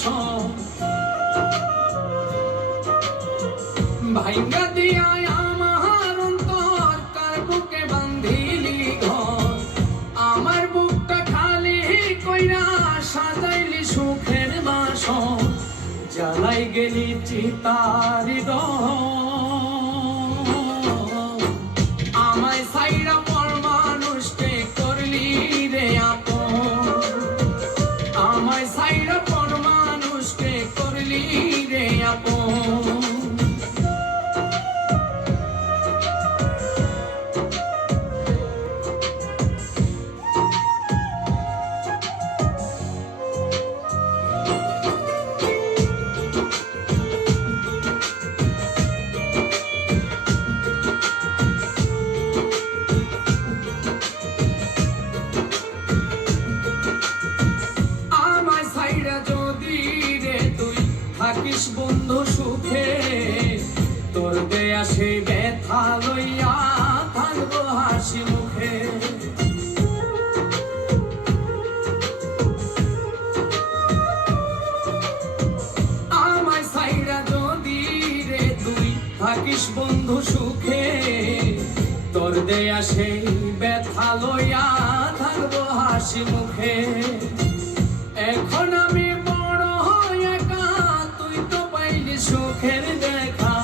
বাসন ভাইঙ্গা দিয়া আমার অন্তর কার বুকে বান্ধিলি ঘর আমার বুকটা খালি কইরা সাজাইলি সুখের বাসন জ্বালাই গেলি চিতারি আমায় সাইরা পর মানুষকে করলি রে আপন আমায় সাইরা পর মানুষকে করলি রে আপন থাকিস বন্ধু সুখে তোর দেয়া সেই ব্যথা লইয়া থাকবো হাসি মুখে আমায় সাইরা যদি রে তুই থাকিস বন্ধু সুখে তোর দেয়া সেই ব্যথা লইয়া থাকবো হাসি মুখে এখন আমি সুখের দেখা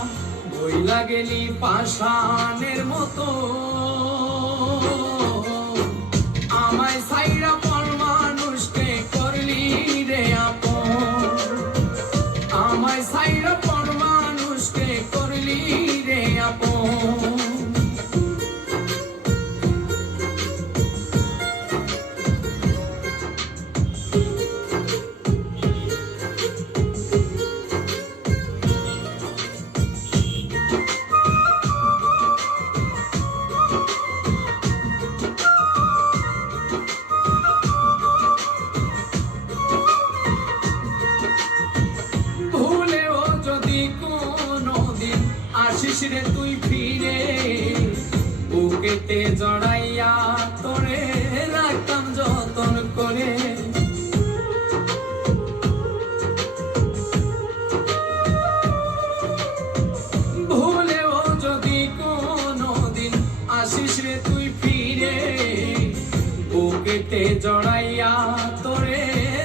বই লাগেলি পাষাণের মতো আমায় সাইরা পর মানুষকে করলি রে আপন আমায় সাইরা পর মানুষকে করলি রে আপন আসিস রে তুই ফিরে বুকেতে জড়াইয়া তোরে রাখতাম যতন করে ভুলেও যদি কোনদিন আসিস রে তুই ফিরে বুকেতে জড়াইয়া তোরে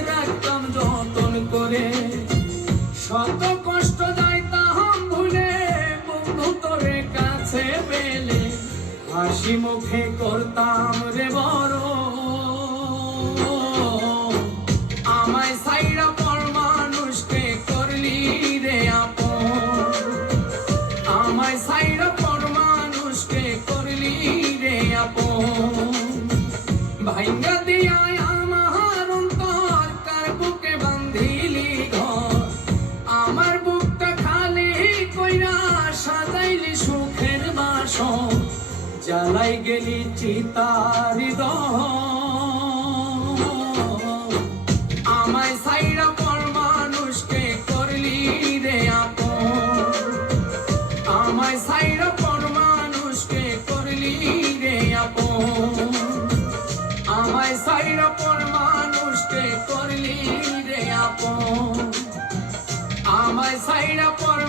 রাখতাম যতন করে শত কষ্ট যাইতাম ভুলে তোরে কাছে পেলে হাসি মুখে করতাম রে বড় আমায় সাইরা পর মানুষকে করলি রে আপন আমায় সাইরা পর মানুষকে করলি রে আপন ভাইঙ্গা দিয়া আমার অন্তর কার বুকে বান্ধিলি ঘর আমার বুকটা খালি কইরা সাজাইলি সুখের বাসন জ্বালাই গেলি চিতারি আমায় সাইরা পর মানুষকে করলি রে আপন আমায় সাইরা পর মানুষকে করলি রে আপন আমায় সাইরা পর মানুষকে করলি রে আপন আমায় সাইরা পর